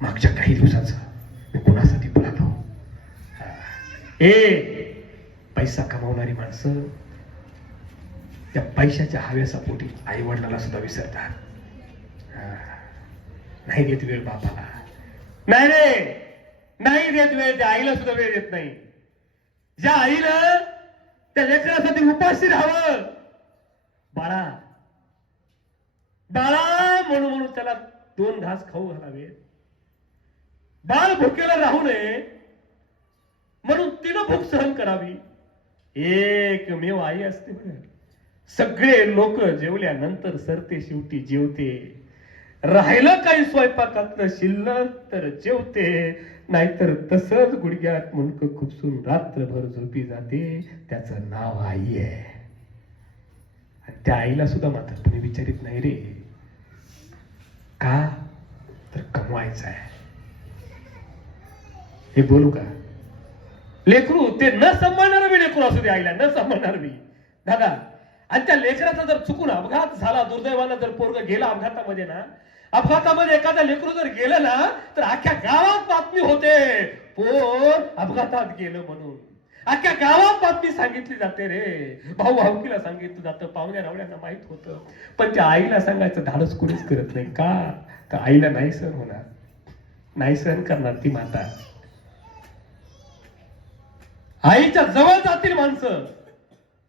मागच्या काही दिवसाचं मी कोणासाठी पळालो ए पैसा कमावणारी माणसं त्या पैशाच्या हव्यासापोटी आई वडिलाला सुद्धा विसरतात. नाही देत वेळ बापाला. नाही रे नाही देत वेळ त्या आईला सुद्धा वेळ देत नाही. ज्या आईला त्या लेकरासाठी उपाशी राहावं. बाळा बाळा म्हणून म्हणून त्याला दोन घास खाऊ घालावे बाळ भुकेला राहू नये म्हणून तिनं भूक सहन करावी. एकमेव आई असते सगळे लोक जेवल्यानंतर सरते शेवटी जेवते. राहिलं काही स्वयंपाकातलं शिल्लक तर जेवते. नाहीतर तसंच गुडघ्यात मुंडक खुपसून रात्रभर झोपी जाते. त्याचं नाव आई आहे. त्या आईला सुद्धा मात्र तुम्ही विचारित नाही रे. का? तर कमवायचं आहे. हे बोलू का? लेकरू ते न सांभाळणार बी लेकरू असू दे आईला न सांभाळणार मी. दादा आणि त्या लेकराचा जर चुकून अपघात झाला दुर्दैवानं जर पोरग गेला अपघातामध्ये ना अपघातामध्ये एखादा लेकरू जर गेलं ना तर अख्ख्या गावात बातमी होते. पोर अपघातात गेलं म्हणून. अख्ख्या गावात बातमी सांगितली जाते रे. भाऊ भाऊकीला सांगितलं जातं पाहुण्या रावड्यांना माहीत होतं. पण त्या आईला सांगायचं धाडस कोणीच करत नाही. का? तर आईला नाही सहन होणार. नाही सहन करणार ती माता. आईच्या जवळ जातील माणसं.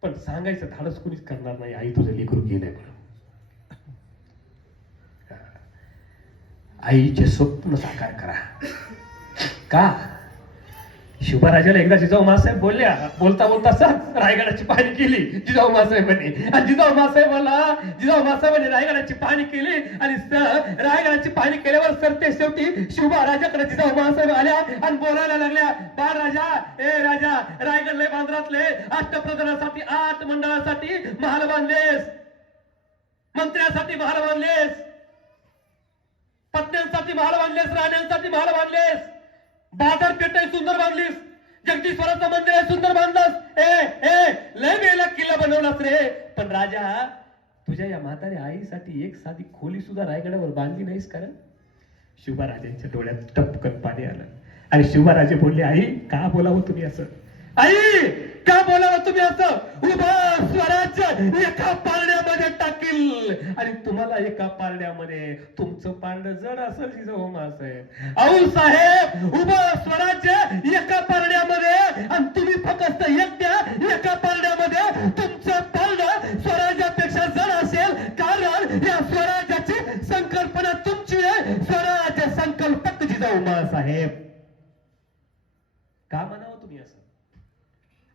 पण सांगायचं धाडस कुणीच करणार नाही. आई तुझं लेकरू गेलंय म्हणून. आईचे स्वप्न साकार करा. का? शिवराजाला एकदा जिजाऊ मासाहेब बोलल्या. बोलता बोलता सर रायगडाची पाहणी केली. जिजाऊ मासाहेबांनी आणि जिजाऊ मासाहेबाला जिजाऊ मासाहेबांनी रायगडाची पाहणी केली. आणि सर रायगडाची पाहणी केल्यावर सर ते शेवटी शिवबा राजाकडे जिजाऊ मासाहेब आल्या आणि बोलायला लागल्या बाळ राजा ए राजा रायगड लय बांद्रातले अष्टप्रधानासाठी आठ मंडळासाठी महाल बांधलेस मंत्र्यासाठी महाल बांधलेस पत्न्यांसाठी महाल बांधलेस राण्यांसाठी महाल बांधलेस बाजारपेठ सुंदर बांधलीस. जगदीश्वराचं मंदिर आहे सुंदर बांधलंस. ए ए लय वेळेला किल्ला बनवलास रे. पण राजा तुझ्या या म्हाताऱ्या आईसाठी एक साधी खोली सुद्धा रायगडावर बांधली नाहीस कारण? शिवराजांच्या डोळ्यात टपकन पाणी आलं. आणि शिवराजे बोलले आई का बोलावं तुम्ही असं? आई का बोलावं तुम्ही असं? उभा स्वराज्य एका पारड्यामध्ये टाकील. आणि तुम्हाला एका पारड्यामध्ये तुमचं पारडं जड असेल जिजाऊ मासाहेब औ साहेब उभं स्वराज्य एका पारड्यामध्ये आणि तुम्ही फक्त एकट्या एका पारड्यामध्ये तुमचं पारड स्वराज्यापेक्षा जड असेल. कारण या स्वराज्याची संकल्पना तुमची आहे. स्वराज्य संकल्पक जिजाऊ मासाहेब का म्हणावं तुम्ही असं?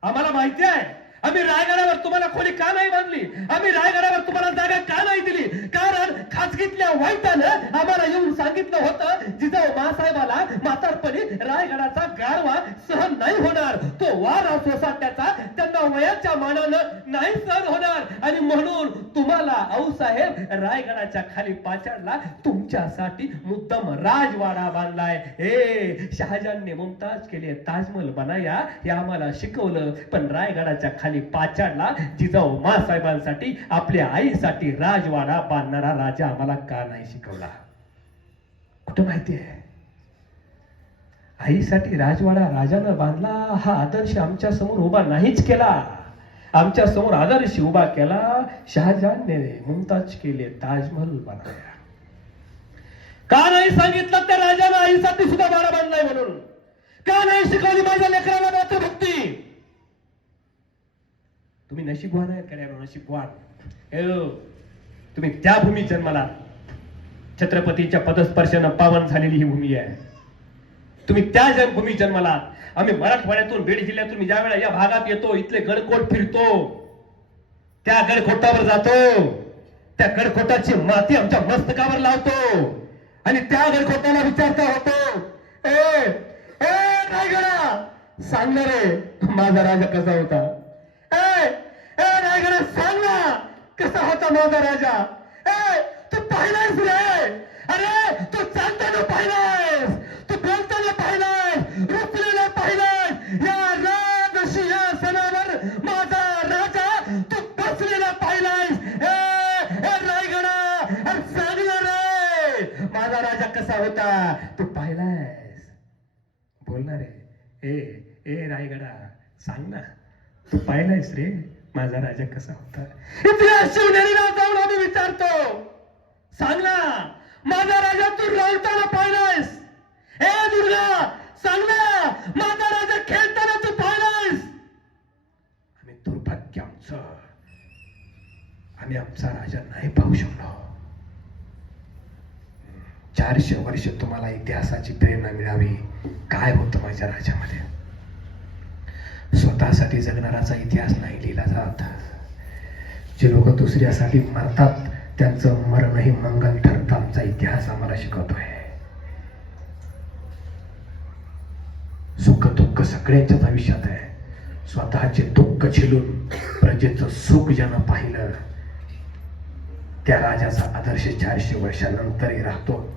आम्हाला माहिती आहे. आम्ही रायगडावर तुम्हाला खोली का नाही बांधली? आम्ही रायगडावर तुम्हाला जागा का नाही दिली? कारण खाजगीतल्या वाईटानं आम्हाला येऊन सांगितलं होतं जिजाऊ महासाहेबाला म्हातारपणी रायगडाचा गारवा सहन नाही होणार. तो वारा सोसाट्याचा त्याचा वयाच्या मानानं नाही सहन होणार. आणि म्हणून तुम्हाला आऊसाहेब रायगडाच्या खाली पाचाडला तुमच्यासाठी मुद्दम राजवाडा बांधलाय. हे शहाजहानने मुमताज केले ताजमहल बनाया हे आम्हाला शिकवलं. पण रायगडाच्या खाली पाचाडला जिजाऊ मासाहेबांसाठी आपल्या आईसाठी राजवाडा बांधणारा राजा आम्हाला का नाही शिकवला? कुठं माहिती आहे? आईसाठी राजवाडा राजानं बांधला हा आदर्श आमच्यासमोर उभा नाहीच केला. आमच्यासमोर आदर्श उभा केला शहाजहानने मुमताज केले ताजमहल बनवला का नाही सांगितलं त्या राजानं आईसाठी सुद्धा बारा बांधलाय म्हणून? का नाही शिकवली माझ्या लेकराला मातृभक्ती? तुम्ही नशीबवान आहे कड्यानो नशीबवान हो, तुम्ही त्या भूमी जन्माला छत्रपतीच्या पदस्पर्शानं पावन झालेली ही भूमी आहे. तुम्ही त्या जन्मभूमी भूमी जन्माला आम्ही मराठवाड्यातून बीड जिल्ह्यातून मी ज्या वेळेला या भागात येतो इथले गडकोट फिरतो. त्या गडकोटावर जातो. त्या गडकोटाची माती आमच्या मस्तकावर लावतो. आणि त्या गडकोटाला विचारता होतो ए ए रायगडा सांग रे माझा राजा कसा होता? ए ए रायगडा सांग ना कसा होता माझा राजा ए तू पाहिलायस रे अरे तू चालताना पाहिलायस तू बोलताना पाहिलायस रुपलेला पाहिलायस या राज सिंहासनावर माझा राजा तू बसलेला पाहिलायस ए ए रायगडा अरे सांग ना रे माझा राजा कसा होता तू पाहिलायस. बोलणार आहे ए ए रायगडा सांग ना. तू पाहिलायस रे माझा राजा कसा होता? इतिहास शिवनेरीला जाऊन आम्ही विचारतो. सांग ना माझा राजा तू रवताना पाहिलायस. ए दुर्गा सांग ना माझा राजा खेळताना तू पाहिलायस. आम्ही दुर्भाग्य आमचं. आम्ही आमचा राजा नाही पाहू शकलो. चारशे वर्ष तुम्हाला इतिहासाची प्रेरणा मिळावी. काय होतं माझ्या राज्यामध्ये? स्वतःसाठी जगणाराचा इतिहास नाही लिहिला जात. जे लोक दुसऱ्यासाठी मरतात त्यांचं मरणही मंगल ठरतं. आमचा इतिहास आम्हाला शिकवतोय. सुख दुःख सगळ्यांच्याच आयुष्यात आहे. स्वतःचे दुःख छिलून प्रजेचं सुख ज्यानं पाहिलं त्या राजाचा आदर्श चारशे वर्षानंतरही राहतो.